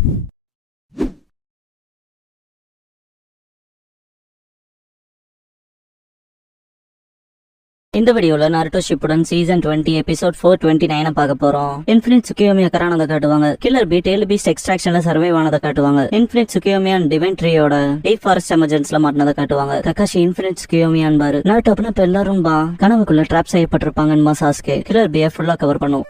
இந்த வீடியோல நாருட்டோ Shippuden season 20 episode 429 பார்க்க போறோம். இன்ஃபினிட் சுக்கியோமியா கரானதை காட்டுவாங்க. கில்லர் பி டெய்ல் பீஸ்ட் எக்ஸ்ட்ராக்ஷன்ல சர்வைவ் ஆனதை காட்டுவாங்க. இன்ஃபினிட் சுக்கியோமியா டிவைன் ட்ரீயோட டீப் ஃபாரஸ்ட் எமர்ஜென்சில மாட்டினதை காட்டுவாங்க. கக்காஷி இன்ஃபினிட் சுக்கியோமியான் பாரு நாருட்டோ அப்படின்னா இப்ப எல்லாரும் கனவுக்குள்ள ட்ராப் செய்யப்பட்டிருப்பாங்கன்னு சாஸ்கே கில்லர் பியை ஃபுல்லா கவர் பண்ணும்.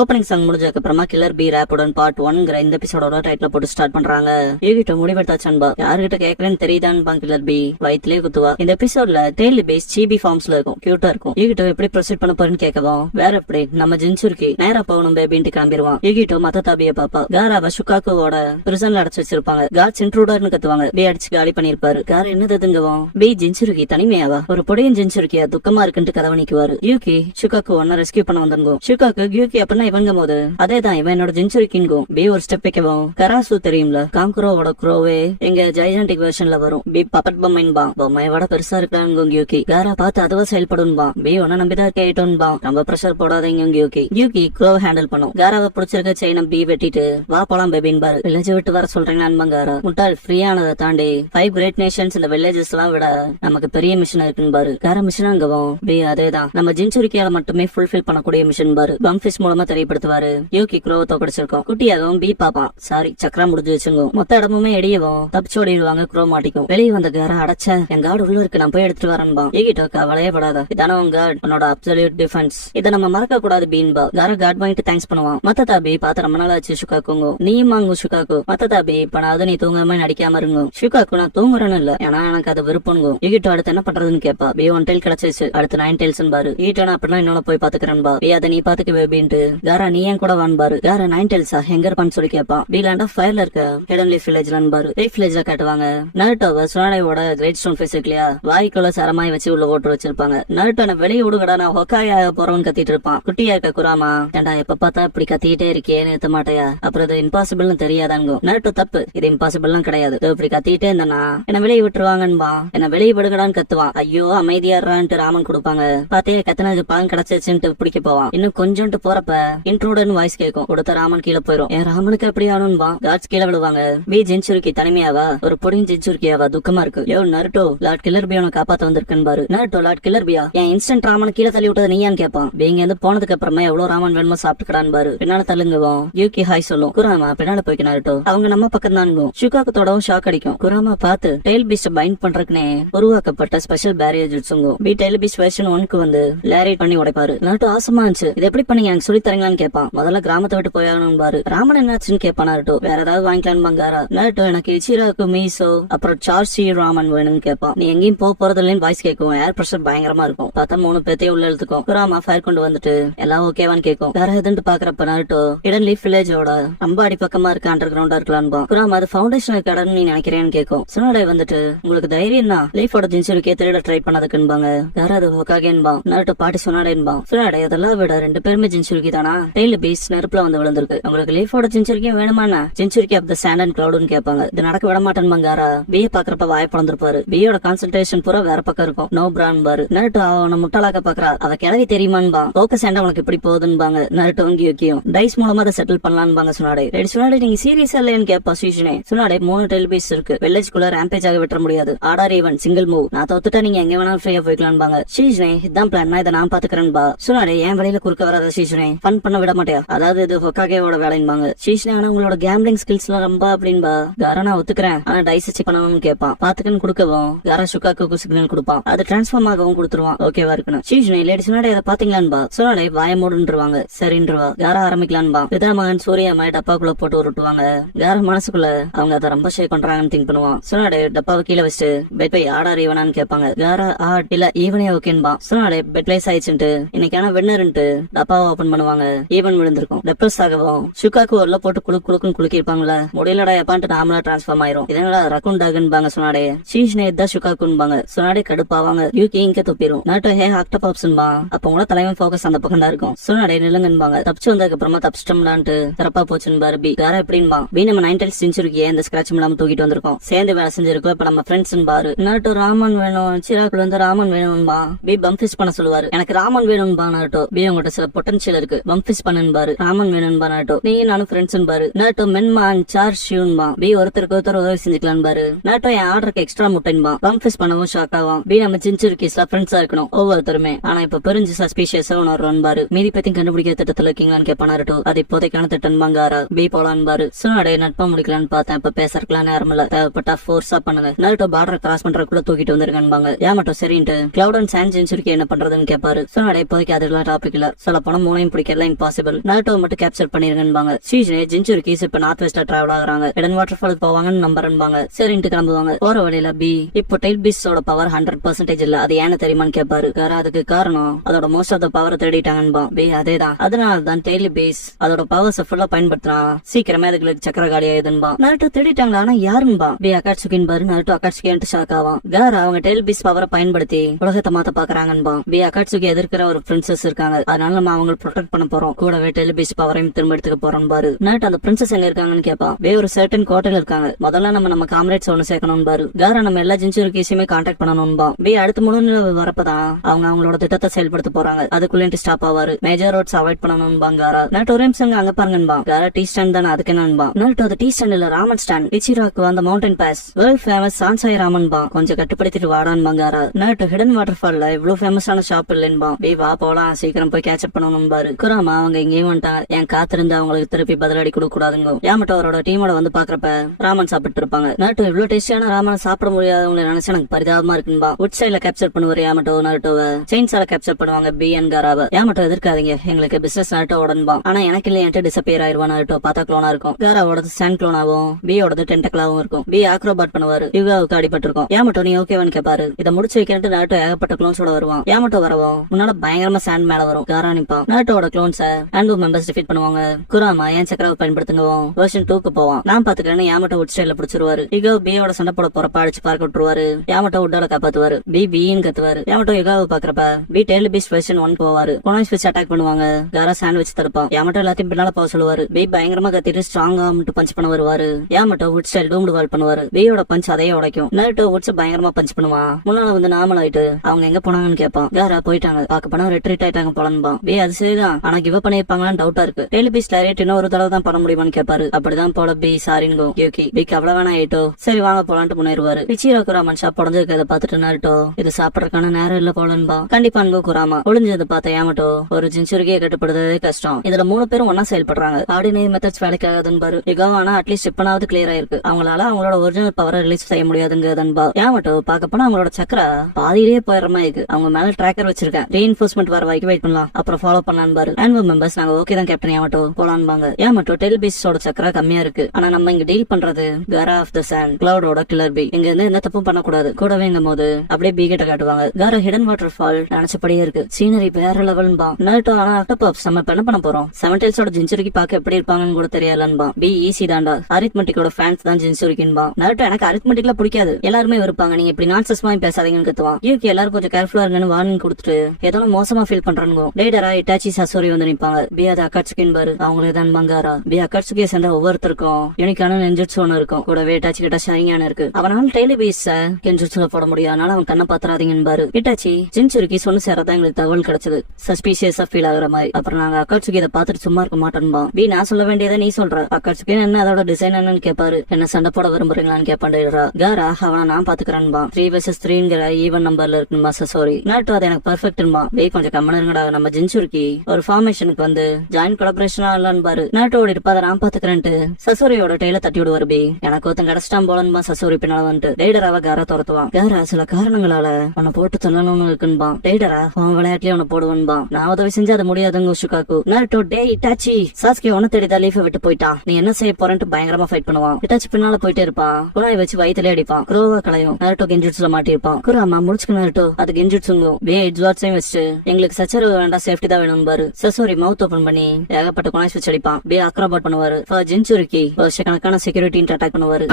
ஓப்பனிங் சாங் முடிஞ்சதுக்கு அப்புறமா கில்லர் பி ரேப்புடன் பார்ட் 1 இந்த எபிசோடோட டைட்டில் போட்டு ஸ்டார்ட் பண்றாங்க. யூகிட்ட முடிவெடுத்தாச்சன்பா யாருகிட்ட கேட்கலன்னு தெரியுதான்னு கில்லர் பி வயிற்றுலயே குத்துவா. இந்த எபிசோட்ல டெய்ல் பேஸ் சிபி ஃபார்ம்ஸ்ல இருக்கும், கியூட்டா இருக்கும். யூகிட்ட எப்படி ப்ரொசீட் பண்ண போறேன்னு கேட்கவும் வேற எப்படி நம்ம ஜின்சுர்கி நேரா போகணும் பேபின்ட்டு கிளம்பிடுவான். யூகிட்டோ மத்த தாபிய பாப்பா காராவ ஷுகாக்குவோட பிரிசன்ல அடைச்சு வச்சிருப்பாங்க. காட்ஸ் இன்ட்ரூடர்னு கத்துவாங்க. பி அடிச்சு காலி பண்ணிருப்பாரு. கார் என்னதுங்கவும் பி ஜின்சுர்கி தனிமையாவா ஒரு பொடியன் ஜின்சுர்கியா துக்கமா இருக்குன்ட்டு கதவை நிக்குவாரு. யூகி ஷுகாக்கு ஒன்ன ரெஸ்கியூ பண்ண வந்திருந்தோம். ஷுகாக்கு யூகி அப்படின்னா இவங்க போது அதேதான் இவன் என்னோட ஜின்சுரிக்கின்கும். பி ஒரு ஸ்டெப் வைக்கவும் கராசு தெரியும்ல காங்குரோவோட குரோவே எங்க ஜைஜாண்டிக் வெர்ஷன்ல வரும். பி பப்பட் பொம்மைன்பா பொம்மையோட பெருசா இருக்காங்க யூகி. காரா பார்த்து அதுவா செயல்படும்பா. பி ஒன்ன நம்பிதான் கேட்டோன்பா ரொம்ப பிரஷர் போடாதீங்க யூகி. யூகி குரோவை ஹேண்டில் பண்ணும். காராவை பிடிச்சிருக்க செயினை பி வெட்டிட்டு வா போலாம் பேபின் பாரு. வில்லேஜ் விட்டு வர சொல்றீங்களா காரா முட்டாள் ஃப்ரீயானதை தாண்டி 5 கிரேட் நேஷன்ஸ் இந்த வில்லேஜஸ் எல்லாம் விட நமக்கு பெரிய மிஷன் இருக்குன்னு பாரு. காரா மிஷன் அங்கவும் பி அதேதான் நம்ம ஜின்சுரிக்கியால மட்டுமே ஃபுல்ஃபில் பண்ணக்கூடிய மிஷன் பாரு. பம்ஃபிஷ் மூலமா தெரியப்படுத்துவாரு. யூகி குரோவை தோக்கடிச்சிருக்கோம். குட்டியாகவும் பி பாப்பான் சாரி சக்கரா முடிஞ்சு வச்சுங்க. மொத்த இடமுமே எடியவும் தப்பிச்சோடிடுவாங்க. குரோ மாட்டிக்கும். வெளியே வந்த கார அடைச்ச என் கார்டு உள்ள இருக்கு நான் போய் எடுத்துட்டு வரேன்பா. யூகிட்டோ கவலையே படாத இதான உன் கார்டு உன்னோட அப்சல்யூட் டிஃபென்ஸ் இதை நம்ம மறக்க கூடாது பீன்பா. கார கார்டு வாங்கிட்டு தேங்க்ஸ் பண்ணுவான். மத்த தாபி பார்த்து ரொம்ப நாள் ஆச்சு ஷுகாக்குங்க. நீயும் வாங்கும் ஷுகாக்கு. மத்த தாபி இப்ப நீ தூங்காம நடிக்காம இருங்க. ஷுகாக்கு நான் தூங்குறேன்னு இல்ல ஏன்னா எனக்கு அது விருப்பங்க. யூகிட்டோ அடுத்து என்ன பண்றதுன்னு கேப்பா. பி 1 டெயில் கிடைச்சிச்சு அடுத்து 9 டெயில்ஸ் பாரு. ஈட்டோ அப்படின்னா இன்னொன்னு போய் பாத்துக்கிறேன்பா. பி அதை நீ பாத்துக்க பேபின்ட்டு காரா நீ ஏன் கூட வான்பாரு. கார 9 டெயில்ஸா எங்க இருப்பான்னு சொல்லி கேட்பான். பி லேண்ட் ஆஃப் ஃபயர்ல இருக்க ஹிடன் லீஃப் வில்லேஜ்ல பாரு. லீஃப் வில்லேஜ்ல காட்டுவாங்க. நருட்டோவை சுனாடையோட கிரேட் ஸ்டோன் ஃபேஸ் இல்லையா வாய்க்குள்ள சரமாய் வச்சு உள்ள ஓட்டு வச்சிருப்பாங்க. நருட்டோனை வெளியே விடுகடா நான் ஹொக்காயா போறவன் கத்திட்டு இருப்பான். குட்டியா இருக்க குராமா ஏண்டா எப்ப பார்த்தா இப்படி கத்திட்டே இருக்கே நிறுத்த மாட்டையா அப்புறம் இது இம்பாசிபிள்னு தெரியாதாங்க. நருட்டோ தப்பு இது இம்பாசிபிள்லாம் கிடையாது. இப்படி கத்திட்டே இருந்தானா என்ன வெளியே விட்டுருவாங்கன்பா. என்ன வெளியே விடுகடான்னு கத்துவான். ஐயோ அமைதியாடுறான்ட்டு ராமன் கொடுப்பாங்க. பாத்தே கத்தனது பலன் கிடைச்சிருச்சுன்ட்டு பிடிக்க போவான். இன்னும் கொஞ்சோண்டு போறப்ப இன்ட்ரூடர்னு வாய்ஸ் கேட்கும். கொடுத்த ராமன் கீழே போயிரும். என் ராமனுக்கு எப்படி ஆனும்பா. காட்ஸ் கீழே விழுவாங்க. பி ஜின்சுருக்கி தனிமையாவா ஒரு பொடியும் ஜின்சுருக்கியாவா துக்கமா இருக்கு. யோ நருட்டோ லார்ட் கில்லர் பியா காப்பாத்த வந்திருக்கேன் பாரு. நருட்டோ லார்ட் கில்லர் பியா என் இன்ஸ்டன்ட் ராமன் கீழே தள்ளி விட்டது நீயான்னு கேட்பான். இங்க இருந்து போனதுக்கு அப்புறமா எவ்வளவு ராமன் வேணுமோ சாப்பிட்டுக்கடான்னு பாரு. பின்னால தள்ளுங்குவோம். யூகி ஹாய் சொல்லும். குராமா பின்னால போய்க்கு நருட்டோ அவங்க நம்ம பக்கம் தானுங்க. ஷுகாக்கு தொடவும் ஷாக் அடிக்கும். குராமா பார்த்து டெயில் பீஸ்ட் பைண்ட் பண்றதுக்குனே உருவாக்கப்பட்ட ஸ்பெஷல் பேரியர் ஜுட்ஸுங்க. பி டெயில் பீஸ்ட் வெர்ஷன் 1க்கு வந்து லேரேட் பண்ணி உடைப்பாரு. நருட்டோ ஆசமா இருந்துச்சு இது எப்படி பண்ணீங்க எனக்கு சொல்லி தரீங்களான்னு கேட்பான். முதல்ல கிராமத்தை விட்டு போயாகணும் பாரு. ராமன் என்னாச்சுன்னு கேட்பான் நருட்டோ. வேற ஏதாவது வாங்கிக்கலான்னு பாங்காரா. நருட்டோ எனக்கு இச்சிராக்கு மீசோ அப்புறம் சார்சி ராமன் வேணும்னு கேட்பான். நீ எங்கேயும் போறது இல்லைன்னு வாய்ஸ் கேட்கும். ஏர் பிரஷர் பயங்கரமா இருக்கும். பார்த்தா 3 பேத்தையும் உள்ள எழுத்துக்கும். குராமா ஃபயர் கொண்டு வந்துட்டு எல்லாம் ஓகேவான்னு கேட்கும். வேற எதுன்னு பாக்குறப்ப நருட்டோ ஹிடன் லீஃப் வில்லேஜோட ரொம்ப அடி பக்கமா இருக்க அண்டர் கிரவுண்டா இருக்கலான்பா. குராமா அது ஃபவுண்டேஷன் கடன்னு நீ நினைக்கிறேன்னு கேட்கும். சுனாடே வந்துட்டு உங்களுக்கு தைரியம் தான் லீஃபோட ஜின்சுரிக்கே திருட ட்ரை பண்ணதுக்குன்பாங்க. வேற அது ஹொக்காகேன்பா. நருட்டோ பாட்டி சுனாடேன்பா. சுனாடே அதெல்லாம் விட 2 பேருமே ஜின்சுரிக்கி தானா. டெய்ல் பீஸ் நெருப்புல வந்து விழுந்திருக்கு. உங்களுக்கு லீஃபோட ஜின்சுரிக்கே வேணுமானா ஜின்சுரிக்கி ஆஃப் த சாண்ட் அண்ட் கிளவுட்னு கேட்பாங்க. இது நடக்க விட மாட்டேன் காரா. பிஏ பாக்குறப்ப வாய பிறந்திருப்பாரு. பியோட கான்சென்ட்ரேஷன் பூரா வேற பக்கம் இருக்கும். நோ பிரான் பாரு. நருட்டோ அவனை முட்டாளாக்க பாக்குறா. அவ கிளவி தெரியுமான்பா. போக்கஸ் ஏண்டா உனக்கு இப்படி போகுதுன்பாங்க. நருட்டோ யூகியும் டைஸ் மூலமா அதை செட்டில் பண்ணலான்னு சுனாடே. ரெடி சுனாடே நீங்க சீரியஸா இல்லைன்னு கேட்பா சீஷனே. சுனாடே 3 டெயில் பீஸ் இருக்கு. வில்லேஜ்குள்ள ரேம்பேஜ் ஆக விட்டுற முடியாது. Order even single move. நான் தோத்துட்டா நீங்க எங்க வேணாலும் ஃப்ரீயா போய்க்கலாம்பாங்க. சீஷனே இதான் பிளான் இதை நான் பாத்துக்கிறேன்பா. சுனாடே என் வழியில குறுக்க வராத சீஷனே ஃபன் பண்ண விட மாட்டியா. அதாவது இது ஹொக்காகேவோட வேலைன்பாங்க. சீஷனே ஆனா உங்களோட கேம்பிளிங் ஸ்கில்ஸ் எல்லாம் ரொம்ப அப்படின்பா. காரா நான் ஒத்துக்கிறேன் ஆனா டைஸ் செக் பண்ணணும்னு கேட்பான். பாத்துக்கன்னு கொடுக்கவும் காரா ஷுகாக்கு சிக்னல் கொடுப்பான். அது டிரான்ஸ்ஃபார்ம் ஆகவும் கொடுத்துருவான். ஓகேவா இருக்கணும். சீஷனே லேடி சுனாடே அதை பாத்தீங்களான்பா. சுனாடே வாய மூடுன்றுவாங்க. சரின்றவா. காரா ஆரம்பிக்கலான்பா. பிதாமகன் சூரியம்மா டப்பாக்குள்ள போட்டு உருட்டுவாங்க. காரா மனசுக்குள்ள அவங்க அதை ரொம்ப ஷேக் பண்றாங்கன்னு திங்க் பண்ணுவான். சுனாடே டப்பாவை கீழே வச்சுட்டு பெட் போய் ஆர்டர் ஈவனான்னு கேட்பாங்க. காரா இல்ல ஈவனே ஓகேன்பா. சுனாடே பெட் பிளேஸ் ஆயிடுச்சுட்டு இன்னைக்கான வின்னர்ன்ட்டு டப்பாவை ஓபன் பண்ணுவாங்க. ஈவன் விழுந்திருக்கும். டெப்ரஸ் ஆகவும் ஷுகாக்கு ஒருல போட்டு குளுக்குன்னு குலுக்கிருப்பாங்களா, முடியலடா எப்பான்ட்டு நாமளா டிரான்ஸ்ஃபார்ம் ஆயிரும். இதனால ரகுன் டாகுன்பாங்க சொன்னாடே, ஷீஷ்னே இதா ஷுகாக்குன்பாங்க சொன்னாடே கடுப்பாவாங்க. யூகி இங்க துப்பிரும். நாட்டோ ஹே ஆக்டோபாப்ஸ்ன்பா. அப்ப கூட தலைவன் போக்கஸ் அந்த பக்கம் தான் இருக்கும். சொன்னாடே நில்லுங்கன்பாங்க. தப்பிச்சு வந்ததுக்கு அப்புறமா தப்பிச்சிட்டோம்லான்ட்டு சிறப்பா போச்சுன்னு பி. காரா எப்படின்பா, பி நம்ம 9 டைல்ஸ் செஞ்சுருக்கே இந்த ஸ்கிராட்ச் இல்லாம தூக்கிட்டு வந்திருக்கோம். சேர்ந்து வேலை செஞ்சிருக்கோம். இப்ப நம்ம ஃப்ரெண்ட்ஸ் பாரு. நாட்டோ ராமன் வேணும், சிராக்குல வந்து ராமன் வேணும்பா. பி பம்ஃபிஸ் பண்ண சொல்லுவாரு. எனக்கு ராமன் வேணும்பா நாட்டோ. பி உங்கள்கிட்ட சில பொட்டன்ஷியல் இருக்கு, பம்ஃபிஸ் பண்ணுபாரு. ராமன் வேணும்பா நாட்டோ. நீ நானும் ஃப்ரெண்ட்ஸ் பாரு. நாட்டோ மென்மான் சார் ஷியூன்பா. பி ஒருத்தருக்கு ஒருத்தர் உதவி செஞ்சுக்கலாம் பாரு. நாட்டோ என் ஆர்டருக்கு எக்ஸ்ட்ரா முட்டைன்பா. பம்ஃபிஸ் பண்ணவும் ஷாக் ஆகும். பி நம்ம சின்சுருக்கிஸ்ல ஃப்ரெண்ட்ஸா இருக்கணும் ஒவ்வொருத்தருமே. ஆனா இப்ப பெரிஞ்சு சஸ்பீஷியஸா உணர்றான் பாரு. மீதி பத்தி கண்டுபிடிக்க திட்டத்துல இருக்கீங்களான்னு கேட்பா நாட்டோ. அது இப்போதைக்கான திட்டம் ஆரா. பி போலான் பாரு. சுனாடே நட்பா முடிக்கலான்னு பார்த்தேன். இப்ப பேசறதுலாம் நேரம் இல்ல, தேவைப்பட்டா ஃபோர்ஸா பண்ணுங்க. நாட்டோ பார்டர் கிராஸ் பண்ற கூட தூக்கிட்டு வந்திருக்கான்பாங்க. ஏன் மட்டும் சரின்ட்டு கிளவுட் அண்ட் சாண்ட் சென்சுரிக்கு என்ன பண்றதுன்னு கேட்பாரு. சுனாடே இப்போதைக்கு அதெல்லாம் டாபிக் இல்ல, சொல்ல போனா மூணையும் பிடிக்கலாம் இம்பாசிபிள். நாட்டோ மட்டும் கேப்சர் பண்ணிருக்கான்பாங்க. சீஜனே ஜின்சுரிக்கிஸ் இப்ப நார்த் வெஸ்டா டிராவல் ஆகுறாங்க. எடன் வாட்டர் ஃபால் போவாங்கன்னு நம்புறான்பாங்க. சரின்ட்டு கிளம்புவாங்க. போற வழியில பி இப்போ டைல் பீஸோட பவர் 100% இல்ல, அது ஏன்னு தெரியுமான்னு கேட்பாரு. அதுக்கு காரணம் அதோட மோஸ்ட் ஆஃப் த பவர் தேடிட்டாங்கன்பா. பி அதேதான், அதனாலதான் டெய்லி பேஸ் அதோட பவர்ஸ் ஃபுல்லா பயன்படுத்துறான். சீக்கிரமே அதுக்கு சக்கர காலி ஆயுதுன்பா. நாட்டோ தேடிட்டாங்களா, ஆனா யாருன்பா. பி அகாட்சுகின் பாரு. நாட்டோ அகாட்சுகின்ட்டு ஷாக் ஆவான். காரா அவங்க டெய்ல் பீஸ் பவரை பயன்படுத்தி உலகத்தை மாத்த பாக்குறாங்கன்பா. பி அகாட்சுகி எதிர்க்கிற ஒரு பிரின்சஸ் இருக்காங்க, அதனால நம்ம அவங்க ப்ரொடெக்ட் பண்ண போறோம். கூடவே டெய்ல் பீஸ் பவரையும் திரும்ப எடுத்துக்க போறோம் பாரு. நாட்டோ அந்த பிரின்சஸ் எங்க இருக்காங்கன்னு கேப்பா. வே ஒரு சர்டன் கோட்டையில இருக்காங்க. முதல்ல நம்ம காம்ரேட்ஸ் ஒன்னு சேர்க்கணும் பாரு. காரா நம்ம எல்லா ஜின்சுரிக்கிஸையுமே கான்டாக்ட் பண்ணணும்பா. பி அடுத்த முழு வரப்பதான் அவங்க அவங்களோட திட்டத்தை செயல்படுத்த போறாங்க. அதுக்குள்ளே ஸ்டாப் ஆவாரு. மேஜர் ரோட்ஸ் அவாய்ட் பண்ணணும்பா காரா. நாட்டோ ஒரு நிமிஷம் அங்க பாருங்கன்பா. காரா டீ ஸ்டாண்ட் தானே, அதுக்கு என்னன்பா. நாட்டோ அது டீ ஸ்டாண்ட் இல்ல, ராமன் ஸ்டாண்ட். இச்சிராக்கு அந்த மவுண்டன் பாஸ் வேர்ல்ட் ஃபேமஸ் சான்சாய் ராமன்பா. கொஞ்சம் கட்டுப்படுத்திட்டு வாடான்பா காரா. நாட்டோ ஹிடன் வாட்டர் ஃபால்ல இவ்வளவு ஃபேமஸான ஷாப் இல்லன்பா. பி வா போலாம், சீக்கிரம் போய் கேட்சப் பண்ணணும் பாரு. குராமா அவங்க இங்கேயும் வந்துட்டாங்க. என் காத்திருந்து அவங்களுக்கு திருப்பி பதிலடி கொடுக்க கூடாதுங்க. யாமட்டோ அவரோட டீமோட வந்து பாக்குறப்ப ராமன் சாப்பிட்டு இருப்பாங்க. நாட்டோ இவ்வளவு டேஸ்டியான ராமனை சாப்பிட முடியாதவங்களை நினைச்சு எனக்கு பரிதாபமா இருக்குன்பா. உட் சைட்ல கேப்சர் பண்ணுவாரு யாமட்டோ நாட்டோவை. செயின்ஸால கேப்சர் பண்ணுவாங்க பி அண்ட் காராவை. யாமட்டோ எதிர்க்காதீங்க, எங்களுக்கு பிசினஸ் நாட்டோடன்பா. ஆனா எனக்கு இல்ல என்கிட்ட டிசப்பியர் ஆயிருவா. நாட்டோ பார்த்தா க்ளோனா இருக்கும். காராவோடது சாண்ட் க்ளோனாவும் பியோடது டென்டக்லாவும் இருக்கும். பி ஆக்ரோபாட் பண்ணுவாரு. யுகாவுக்கு அடிபட்டிருக்கும். யாமட்டோ நீ ஓகேவான்னு கேப்பாரு. இதை முடிச்சு வைக்கிட்டு நாட்டோ ஏகப்பட்ட க்ளோன்ஸோட வருவான். யாமட்டோ வரவும் முன்னால பயங்கரமா சாண்ட் மேல வரும். காரா நிப்பான். நாட்டோட க்ளோன்ஸ அண்ட் மெம்பர்ஸ் டிஃபீட் பண்ணுவாங்க. குராமா ஏன் சக்கராவை பயன்படுத்துங்கவும் வெர்ஷன் 2க்கு போவான். நான் பாத்துக்கிறேன்னு யாமட்டோ உட் ஸ்டைல பிடிச்சிருவாரு. யுகா பியோட சண்டை போட போறப்ப அடிச்சு பார்க்க விட்டுருவாரு. யாமட்டோ உட்டால காப்பாத்துவாரு. பி பின்னு கத்துவாரு. யாமட்டோ யுகாவை பாக்குறப்ப பி டெய்ல் பீஸ் வெர்ஷன் 1 போவாரு. கொனாய்ஸ் வச்சு அட்டாக் பண்ணுவாங்க. காரா சாண்ட்விச் தடுப்பான். யாமட்டோ எல்லாத்தையும் பின்னால போக சொல்லுவாரு. பி பயங்கரமா கத்திட்டு ஸ்ட்ராங்கா மட்டும் பஞ்ச் பண்ண வருவாரு. யாமட்டோ உட் ஸ்டைல் டூம்டு வால் பண்ணுவாரு. பியோட பஞ்ச் அதையே உடைக்கும். நாட்டோ உட்ஸ் பயங்கரமா பஞ்ச் பண்ணுவான். முன்னால வந்து நார்மல் ஆயிட்டு அவங்க எங்க போனாங்கன்னு கேட்பான். காரா போயிட்டாங்க, பாக்க போனா ரெட்ரீட் ஆயிட்டாங்க போலன்பா. பி அது சரிதான், ஆனா கிவ் அப் பண்ணிருப்பாங்களான்னு டவுட்டா இருக்கு. டெய்ல் பீஸ் டைரக்ட் இன்னும் ஒரு தடவை தான் பண்ண முடியுமான்னு கேட்பாரு. அப்படிதான் போல பி சாரிங்கோ. யூகி பிக்கு அவ்வளவு வேணா ஆயிட்டோ, சரி வாங்க போலான்ட்டு முன்னேறுவாரு. இச்சிரோ குராமன் ஷாப் உடஞ்சிருக்கதை பார்த்துட்டு நாட்டோ இது சாப்பிடறதுக்கான நேரம் இல்ல போலன்பா. கண்டிப்பா அன்பு குராமா ஒளிஞ்சது பார்த்த யாமட்டோ ஒரு ஜின்சுரிக்கையை கட்டுப்படுறதே கஷ்டம். இதுல 3 பேரும் ஒன்னா செயல்படுறாங்க. ஆர்டினரி மெத்தட்ஸ் வேலைக்கு ஆகாதுன்னு யுகாவா ஆனா அட்லீஸ்ட் இப்பனாவது கிளியர் ஆயிருக்கு. அவங்களால அவங்களோட ஒரிஜினல் பவரை ரிலீஸ் செய்ய முடியாதுங்கதன்பா. யாமட்டோ பாக்க போனா அவங்களோட சக்கரா பாதியிலேயே போயிடுற மாதிரி இருக்கு. அவங்க மேல ட்ராக்கர் வச்சிருக்கேன். ரீஇன்ஃபோர்ஸ்மெண்ட் வர வரைக்கும் வெயிட் பண்ணலாம், அப்புறம் ஃபாலோ பண்ணலான்னு பாரு. அண்ட் மெம்பர்ஸ் நாங்க ஓகே தான் கேப்டன் யாமட்டோ போலான்பாங்க. யாமட்டோ டெல் பீஸோட சக்கரா கம்மியா இருக்கு. ஆனா நம்ம இங்க டீல் பண்றது காரா ஆஃப் த சாண்ட் கிளவுடோட கில்லர் பி. இங்க இருந்து எந்த தப்பும் பண்ணக்கூடாது. கூடவே எங்கும் போது அப்படியே பி கிட்ட காட்டுவாங்க. காரா ஹிடன் வாட்டர் ஃபால் நினைச்சபடியே இருக்கு. சீனரி வேற லெவல்பா. நாட்டோ ஆனா ஆக்டோபாப்ஸ் நம்ம என்ன பண்ண போறோம். 7 டைல்ஸோட ஜின்சுரிக்கு பாக்க எப்படி இருப்பாங்கன்னு கூட தெரியலன்பா. பி ஈஸி தாண்டா, அரித்மெட்டிக்கோட ஃபேன்ஸ் தான் ஜின்சுரிக்கின்பா. நாட்டோ எனக்கு அரித்மெட்டிக்ல பிடிக்காது, எல்லாருமே இருப்பாங்க, நீங்க இப்படி நான்சென்ஸ் மாதிரி பேசாதீங்கன்னு கத்துவான். யூகி எல்லாரும் கொஞ்சம் கேர்ஃபுல்லா இருங்கன்னு வார்னிங் கொடுத்துட்டு ஏதோ மோசமா ஃபீல் பண்றானுங்க. லேடரா இட்டாச்சி சசோரி வந்து நிப்பாங்க. பி அது அக்காட்சுகின் பாரு. அவங்களே தான் மங்காரா. பி அக்காட்சுகியை சேர்ந்த ஒவ்வொருத்தருக்கும் யூனிக்கான நெஞ்சுட்சு ஒண்ணு இருக்கும். கூடவே இட்டாச்சி கிட்ட ஷைனியான இருக்கு. அவனால டெய்லி பீஸ் கெஞ்சுட்சுல போட முடியும், அதனால அவன் கண்ணை பாத்துறாதீங்கன்னு பாரு. இட்டாச்சி ஜின்சுரிக்கு சொன்னு சேரதான் எங்களுக்கு தகவல் கிடைச்சது. சஸ்பீஷியஸா ஃபீல் ஆகுற மாதிரி. அப்புறம் நாங்க அக்காட்சுகி இதை பாத்துட்டு சும்மா இருக்க மாட்டோம்பா. பி நான் சொல்ல வேண்டியதை நீ சொல்ற. அக்காட்சுகி என்ன அதோட டிசைன் என்னன்னு கேட்பாரு. என்ன சண்டை போட விரும்புறீங்களான்னு கேப்பாண்டா. காரா அவனை நான் பாத்துக்கிறேன்பா. 3 vs 3ங்கிற ஈவன் நம்பர்ல இருக்குன்பா சசோரி. நாட்டோ அது எனக்கு பர்ஃபெக்ட்ன்பா. பே கொஞ்சம் கம்மன இருங்கடா, நம்ம ஜின்சுரிக்கு ஒரு ஃபார்மேஷனுக்கு வந்து ஜாயின் கொலாபரேஷனா இல்லன்னு பாரு. நாட்டோட இருப்பா அதை நான் பாத்துக்கிறேன்ட்டு சசோரியோட டெய்ல தட்டி விடுவாரு. பி எனக்கு ஒருத்தன் கிடைச்சிட்டான் போலன்பா. சசோரி பின்னால வந்துட்டு டெய்டராவ காரா துரத்துவான். காரா சில காரணங்களால உன்னை போட்டு சொல்லணும்னு இருக்குன்பா. டெய்டரா அவன் விளையாட்டுலயே உன்னை போடுவான்பா. நான் உதவி செஞ்சு அதை முடியாதுங்க ஷுகாக்கு. நாட்டோ டே இட்டாச்சி சாஸ்கி உன தேடிதா லீஃப விட்டு போயிட்டான், நீ என்ன செய்ய போறேன்ட்டு பயங்கரமா ஃபைட் பண்ணுவான். இட்டாச்சி பின்னால போயிட்டே இருப்பான். குராய் வச்சு வயிற்றுல அடிப்பான். குரோவா களையும். நாட்டோ கெஞ்சுட்ஸ்ல மாட்டிருப்பான். குராமா முடிச்சுக்க நாட்டோ அது கெஞ்சுட்ஸுங்கும். பே எட்ஜ்வார்ட்ஸையும் வச்சுட்டு எங்களுக்கு சச்சரவு வேண்டாம், சேஃப்டி தான் வேணும் பாரு. சசோரி இட்சுரி மவுத் ஓபன் பண்ணி ஏகப்பட்ட கொனாய்ஸ் வச்சு அடிப்பான். பே அக்ராபாட் பண்ணுவாரு. ஜின்சுரிக்கு வருஷக்கணக்கான செக்யூரிட்டி அட்டாக் பண்ணுவாரு.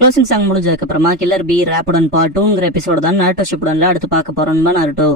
க்ளோசிங் சாங் முடிஞ்சதுக்கு அப்புறமா கில்லர் பி ரேப்புடன் பார்ட் 2ங்கிற எபிசோட தான் நாருட்டோ ஷிப்புடன்ல அடுத்து பார்க்க போறோம். நாருட்டோ